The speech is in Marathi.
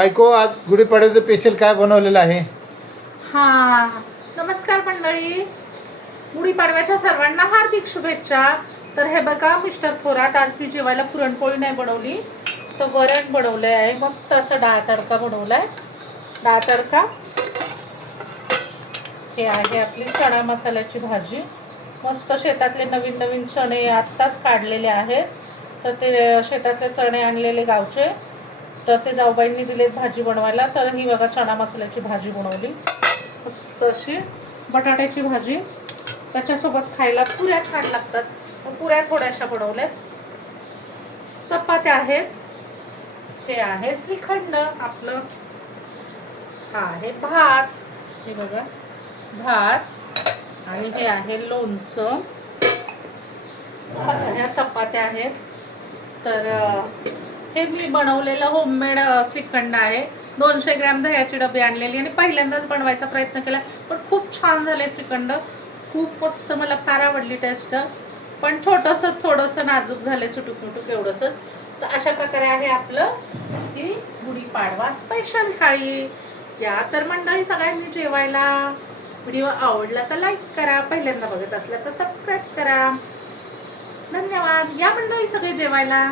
बायको आज गुढीपाडव्याचं स्पेशल काय बनवलेलं आहे? हा, नमस्कार मंडळी. गुढीपाडव्याच्या सर्वांना हार्दिक शुभेच्छा. तर हे बघा मिस्टर थोरात, आज मी जेवायला पुरणपोळी नाही बनवली तर वरण बनवलंय आहे. मस्त असं डाळ तडका बनवलाय. डाळ तडका. हे आहे आपली चणा मसाल्याची भाजी. मस्त शेतातले नवीन नवीन चणे आत्ताच काढलेले आहेत. तर ते शेतातले चणे आणलेले गावचे, तर ते जाऊबाईंनी दिलेत भाजी बनवायला. तर ही बघा चणा मसाल्याची भाजी बनवली मस्त अशी. बटाट्याची भाजी, त्याच्यासोबत खायला पुऱ्या छान लागतात. पुऱ्या थोड्याशा बनवल्यात. चपात्या आहेत. हे आहे श्रीखंड आपलं. हा आहे भात. हे बघा भात. आणि हे आहे लोणचं. ह्या चपात्या आहेत. तर हे मी बनवलेलं होममेड श्रीखंड आहे. 200 ग्रॅम दह्याची डबी आणलेली आणि पहिल्यांदाच बनवायचा प्रयत्न केला, पण खूप छान झाले श्रीखंड. खूप मस्त, मला फार आवडली टेस्ट. पण छोटंसं थोडंसं नाजूक झाले, चुटूक मुटूक एवढंसच. तर अशा प्रकारे आहे आपलं ही गुढीपाडवा स्पेशल थाळी. या तर मंडळी सगळ्यांनी जेवायला. व्हिडिओ आवडला तर लाईक करा, पहिल्यांदा बघत असला तर सबस्क्राईब करा. धन्यवाद. या मंडळी सगळे जेवायला.